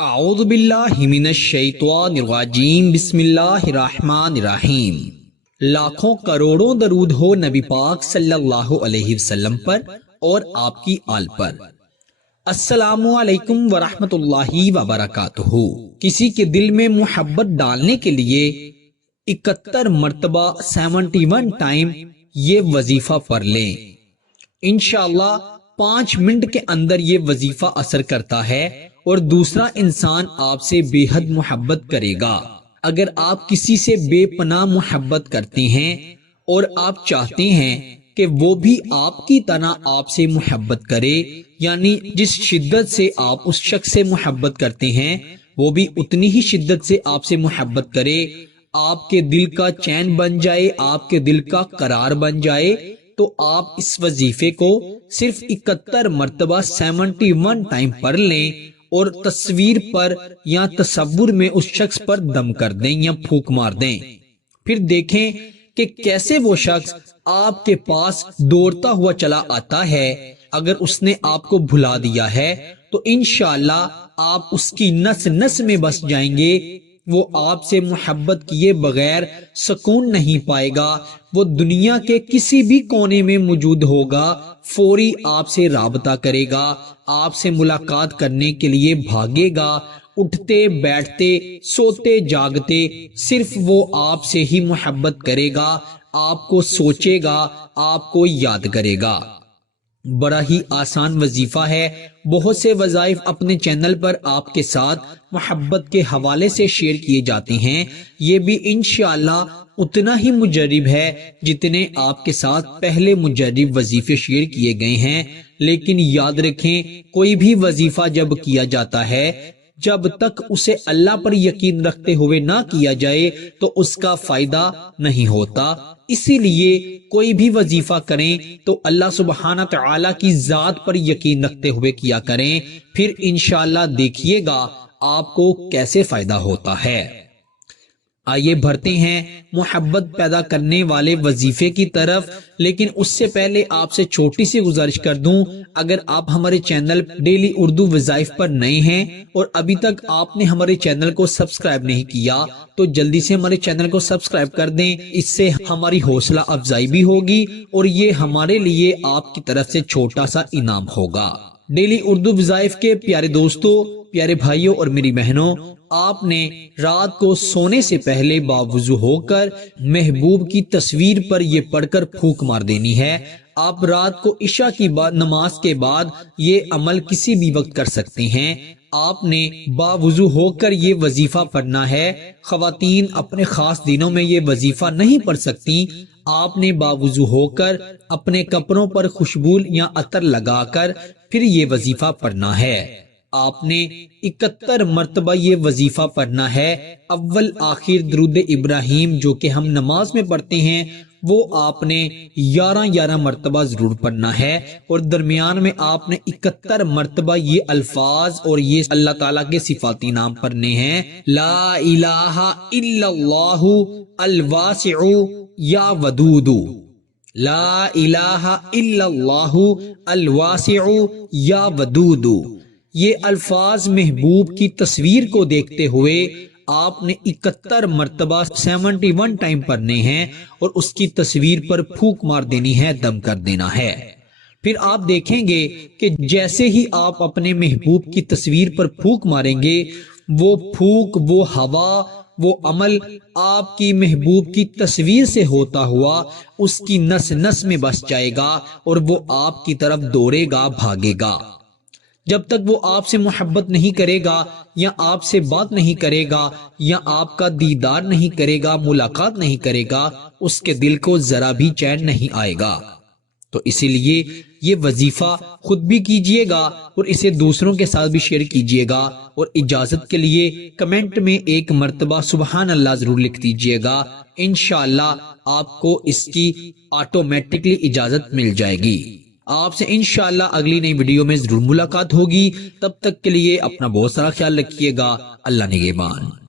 اعوذ باللہ من الشیطان الرجیم بسم اللہ الرحمن الرحیم۔ لاکھوں کروڑوں درود ہو نبی پاک صلی اللہ علیہ وسلم پر اور آپ کی آل پر۔ السلام علیکم ورحمۃ اللہ وبرکاتہ۔ کسی کے دل میں محبت ڈالنے کے لیے 71 مرتبہ 71 ٹائم یہ وظیفہ پڑھ لیں۔ انشاءاللہ 5 منٹ کے اندر یہ وظیفہ اثر کرتا ہے اور دوسرا انسان آپ سے بے حد محبت کرے گا۔ اگر آپ کسی سے بے پناہ محبت کرتے ہیں اور آپ چاہتے ہیں کہ وہ بھی آپ کی طرح آپ سے محبت کرے، یعنی جس شدت سے آپ اس شخص سے محبت کرتے ہیں وہ بھی اتنی ہی شدت سے آپ سے محبت کرے، آپ کے دل کا چین بن جائے، آپ کے دل کا قرار بن جائے، تو آپ اس وظیفے کو صرف 71 مرتبہ 71 ٹائم پڑھ لیں اور تصویر پر یا تصور میں اس شخص پر دم کر دیں یا پھونک مار دیں۔ پھر دیکھیں کہ کیسے وہ شخص آپ کے پاس دوڑتا ہوا چلا آتا ہے۔ اگر اس نے آپ کو بھلا دیا ہے تو انشاءاللہ آپ اس کی نس نس میں بس جائیں گے۔ وہ آپ سے محبت کیے بغیر سکون نہیں پائے گا۔ وہ دنیا کے کسی بھی کونے میں موجود ہوگا، فوری آپ سے رابطہ کرے گا، آپ سے ملاقات کرنے کے لیے بھاگے گا، اٹھتے بیٹھتے سوتے جاگتے صرف وہ آپ سے ہی محبت کرے گا، آپ کو سوچے گا، آپ کو یاد کرے گا۔ بڑا ہی آسان وظیفہ ہے۔ بہت سے وظائف اپنے چینل پر آپ کے ساتھ محبت کے حوالے سے شیئر کیے جاتے ہیں، یہ بھی انشاءاللہ اتنا ہی مجرب ہے جتنے آپ کے ساتھ پہلے مجرب وظیفے شیئر کیے گئے ہیں۔ لیکن یاد رکھیں، کوئی بھی وظیفہ جب کیا جاتا ہے، جب تک اسے اللہ پر یقین رکھتے ہوئے نہ کیا جائے تو اس کا فائدہ نہیں ہوتا۔ اسی لیے کوئی بھی وظیفہ کریں تو اللہ سبحانہ تعالی کی ذات پر یقین رکھتے ہوئے کیا کریں، پھر انشاءاللہ دیکھیے گا آپ کو کیسے فائدہ ہوتا ہے۔ آئیے بڑھتے ہیں محبت پیدا کرنے والے وظیفے کی طرف، لیکن اس سے پہلے آپ سے چھوٹی سی گزارش کر دوں، اگر آپ ہمارے چینل ڈیلی اردو وظائف پر نئے ہیں اور ابھی تک آپ نے ہمارے چینل کو سبسکرائب نہیں کیا تو جلدی سے ہمارے چینل کو سبسکرائب کر دیں، اس سے ہماری حوصلہ افزائی بھی ہوگی اور یہ ہمارے لیے آپ کی طرف سے چھوٹا سا انعام ہوگا۔ ڈیلی اردو وظائف کے پیارے دوستوں، پیارے بھائیوں اور میری بہنوں، آپ نے رات کو سونے سے پہلے باوضو ہو کر محبوب کی تصویر پر یہ پڑھ کر پھونک مار دینی ہے۔ آپ رات کو عشاء کی نماز کے بعد یہ عمل کسی بھی وقت کر سکتے ہیں۔ آپ نے باوضو ہو کر یہ وظیفہ پڑھنا ہے۔ خواتین اپنے خاص دنوں میں یہ وظیفہ نہیں پڑھ سکتی۔ آپ نے باوضو ہو کر اپنے کپڑوں پر خوشبو یا عطر لگا کر پھر یہ وظیفہ پڑھنا ہے۔ آپ نے 71 مرتبہ یہ وظیفہ پڑھنا ہے۔ اول آخر درود ابراہیم جو کہ ہم نماز میں پڑھتے ہیں وہ آپ نے 11 مرتبہ ضرور پڑھنا ہے، اور درمیان میں آپ نے 71 مرتبہ یہ الفاظ اور یہ اللہ تعالیٰ کے صفاتی نام پڑھنے ہیں۔ لا الہ الا اللہ الواسع یا ودود، لا الہ الا اللہ الواسع یا ودود۔ یہ الفاظ محبوب کی تصویر کو دیکھتے ہوئے آپ نے 71 مرتبہ 71 ٹائم پڑھنے ہیں اور اس کی تصویر پر پھونک مار دینی ہے، دم کر دینا ہے۔ پھر آپ دیکھیں گے کہ جیسے ہی آپ اپنے محبوب کی تصویر پر پھونک ماریں گے، وہ پھونک، وہ ہوا، وہ عمل آپ کی محبوب کی تصویر سے ہوتا ہوا اس کی نس نس میں بس جائے گا اور وہ آپ کی طرف دوڑے گا، بھاگے گا۔ جب تک وہ آپ سے محبت نہیں کرے گا یا آپ سے بات نہیں کرے گا یا آپ کا دیدار نہیں کرے گا، ملاقات نہیں کرے گا، اس کے دل کو ذرا بھی چین نہیں آئے گا۔ تو اسی لیے یہ وظیفہ خود بھی کیجئے گا اور اسے دوسروں کے ساتھ بھی شیئر کیجئے گا، اور اجازت کے لیے کمنٹ میں 1 مرتبہ سبحان اللہ ضرور لکھ دیجئے گا۔ انشاءاللہ آپ کو اس کی آٹومیٹکلی اجازت مل جائے گی۔ آپ سے انشاءاللہ اگلی نئی ویڈیو میں ضرور ملاقات ہوگی۔ تب تک کے لیے اپنا بہت سارا خیال رکھیے گا۔ اللہ نگہبان۔